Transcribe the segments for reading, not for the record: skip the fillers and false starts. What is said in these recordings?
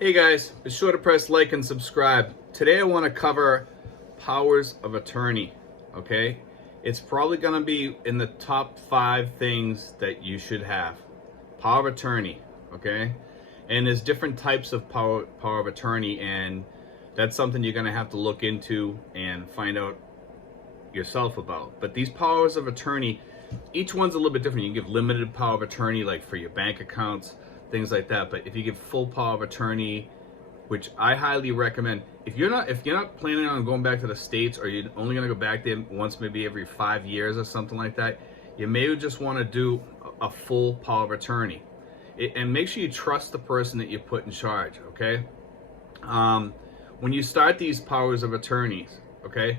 Hey guys, be sure to press like and subscribe. Today I want to cover powers of attorney, okay? It's probably going to be in the top 5 things that you should have. Power of attorney, okay? And there's different types of power of attorney, and that's something you're going to have to look into and find out yourself about. But these powers of attorney, each one's a little bit different. You can give limited power of attorney like for your bank accounts, things like that. But if you give full power of attorney, which I highly recommend, if you're not planning on going back to the States, or you're only going to go back there once maybe every 5 years or something like that, you may just want to do a full power of attorney. And make sure you trust the person that you put in charge, okay? When you start these powers of attorneys, okay,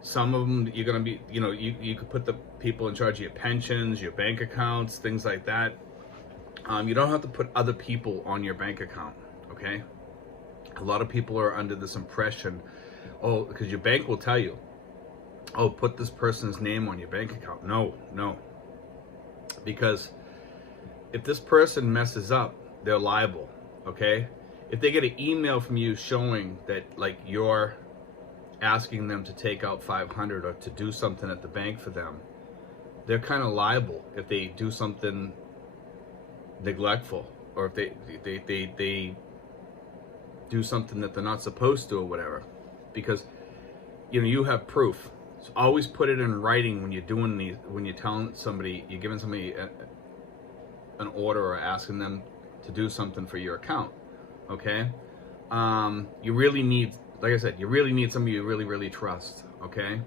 some of them you're going to be, you could put the people in charge of your pensions, your bank accounts, things like that. You don't have to put other people on your bank account, okay? A lot of people are under this impression, oh, because your bank will tell you, oh, put this person's name on your bank account. No. Because if this person messes up, they're liable, okay? If they get an email from you showing that, like, you're asking them to take out $500 or to do something at the bank for them, they're kind of liable if they do something neglectful, or if they do something that they're not supposed to or whatever, because you have proof. So always put it in writing when you're doing these, when you're telling somebody, you're giving somebody an order or asking them to do something for your account, okay? You really need, like I said, you really need somebody you really trust, okay?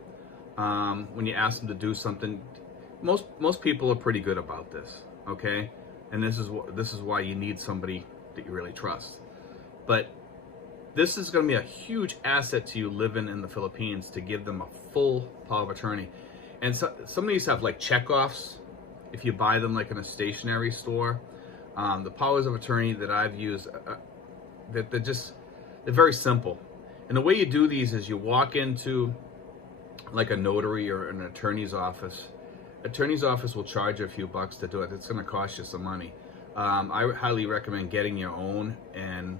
When you ask them to do something, most people are pretty good about this, okay? And this is why you need somebody that you really trust. But this is going to be a huge asset to you living in the Philippines, to give them a full power of attorney. And so, some of these have like checkoffs if you buy them like in a stationery store. The powers of attorney that I've used, they're very simple. And the way you do these is you walk into like a notary or an attorney's office. Attorney's office will charge you a few bucks to do it. It's going to cost you some money. I highly recommend getting your own and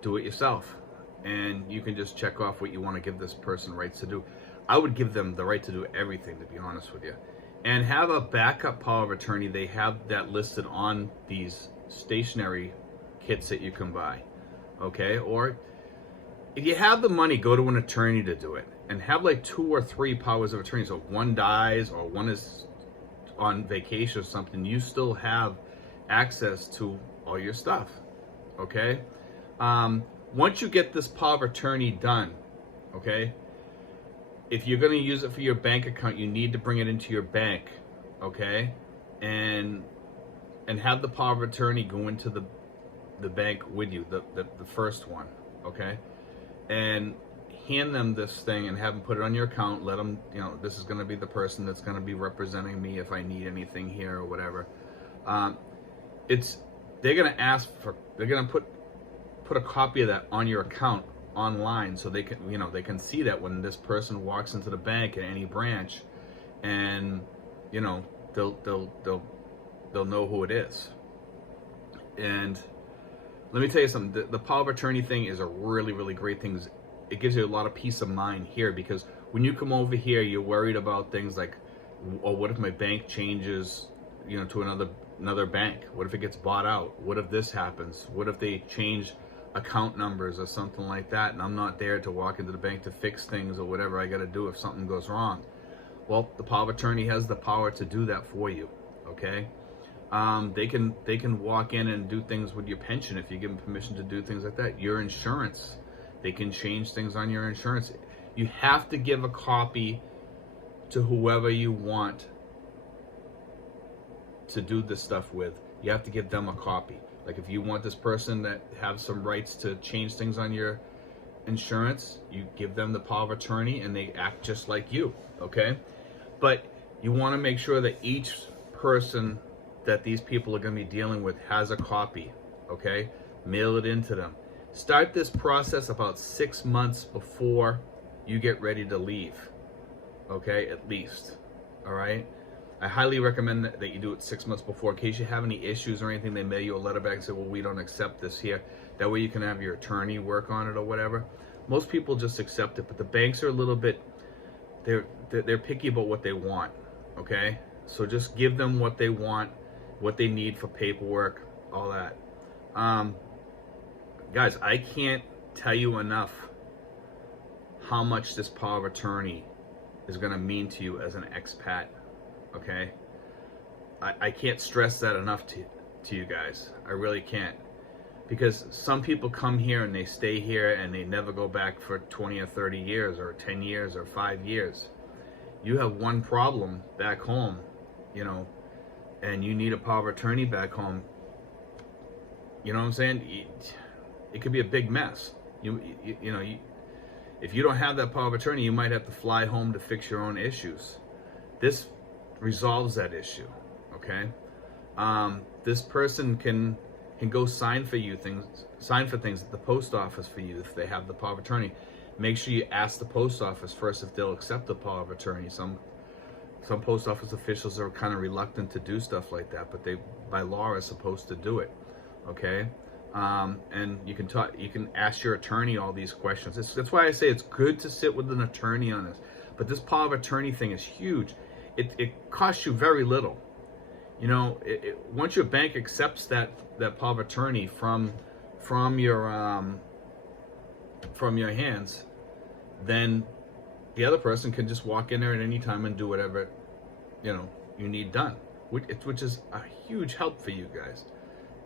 do it yourself. And you can just check off what you want to give this person rights to do. I would give them the right to do everything, to be honest with you. And have a backup power of attorney. They have that listed on these stationery kits that you can buy. Okay? Or if you have the money, go to an attorney to do it. And have like 2 or 3 powers of attorney. So if one dies or one is on vacation or something, you still have access to all your stuff. Okay? Once you get this power of attorney done, okay, if you're going to use it for your bank account, you need to bring it into your bank, okay, and have the power of attorney go into the bank with you, the first one, okay, and hand them this thing and have them put it on your account. Let them, this is going to be the person that's going to be representing me if I need anything here or whatever. They're going to ask for, they're going to put a copy of that on your account online, so they can, they can see that when this person walks into the bank at any branch, and they'll know who it is. And let me tell you something, the power of attorney thing is a really great thing. It gives you a lot of peace of mind here, because when you come over here, you're worried about things like, oh, what if my bank changes, to another bank? What if it gets bought out? What if this happens? What if they change account numbers or something like that, and I'm not there to walk into the bank to fix things or whatever I got to do if something goes wrong? Well, the power of attorney has the power to do that for you, okay? They can walk in and do things with your pension if you give them permission to do things like that. Your insurance, they can change things on your insurance. You have to give a copy to whoever you want to do this stuff with. You have to give them a copy. Like if you want this person that have some rights to change things on your insurance, you give them the power of attorney and they act just like you, okay? But you want to make sure that each person that these people are going to be dealing with has a copy, okay? Mail it into them. Start this process about 6 months before you get ready to leave, okay? At least, all right? I highly recommend that you do it 6 months before, in case you have any issues or anything. They mail you a letter back and say, well, we don't accept this here. That way you can have your attorney work on it or whatever. Most people just accept it, but the banks are a little bit, they're picky about what they want, okay? So just give them what they want, what they need for paperwork, all that. Guys, I can't tell you enough how much this power of attorney is going to mean to you as an expat, okay? I can't stress that enough to you guys. I really can't. Because some people come here and they stay here and they never go back for 20 or 30 years or 10 years or 5 years. You have one problem back home, you know, and you need a power of attorney back home. You know what I'm saying? It could be a big mess. If you don't have that power of attorney, you might have to fly home to fix your own issues. This resolves that issue, okay? This person can go sign for things at the post office for you if they have the power of attorney. Make sure you ask the post office first if they'll accept the power of attorney. Some post office officials are kind of reluctant to do stuff like that, but they by law are supposed to do it, okay? And you can ask your attorney all these questions. That's why I say it's good to sit with an attorney on this. But this power of attorney thing is huge. It costs you very little. You know, once your bank accepts that power of attorney from your hands, then the other person can just walk in there at any time and do whatever, you know, you need done, which is a huge help for you guys.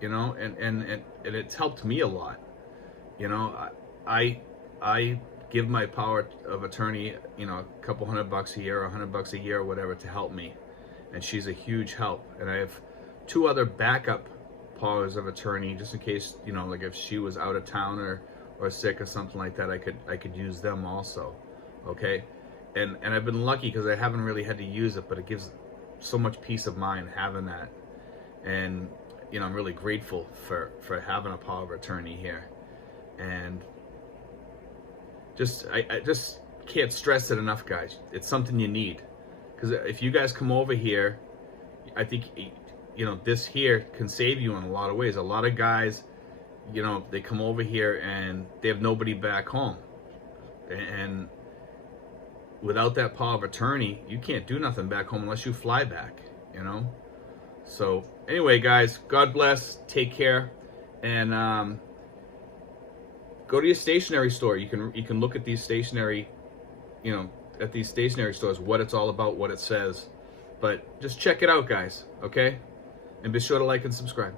You know, and it's helped me a lot. You know, I give my power of attorney, you know, a couple $100 a year or $100 a year or whatever to help me, and she's a huge help. And I have 2 other backup powers of attorney just in case, you know, like if she was out of town or sick or something like that, I could use them also, okay? And I've been lucky because I haven't really had to use it, but it gives so much peace of mind having that. And you know, I'm really grateful for having a power of attorney here. And I just can't stress it enough, guys. It's something you need. Because if you guys come over here, I think, you know, this here can save you in a lot of ways. A lot of guys, you know, they come over here and they have nobody back home. And without that power of attorney, you can't do nothing back home unless you fly back, you know? So anyway, guys, God bless, take care, and go to your stationery store. You can look at these stationery, you know, at these stationery stores, what it's all about, what it says. But just check it out, guys, okay? And be sure to like and subscribe.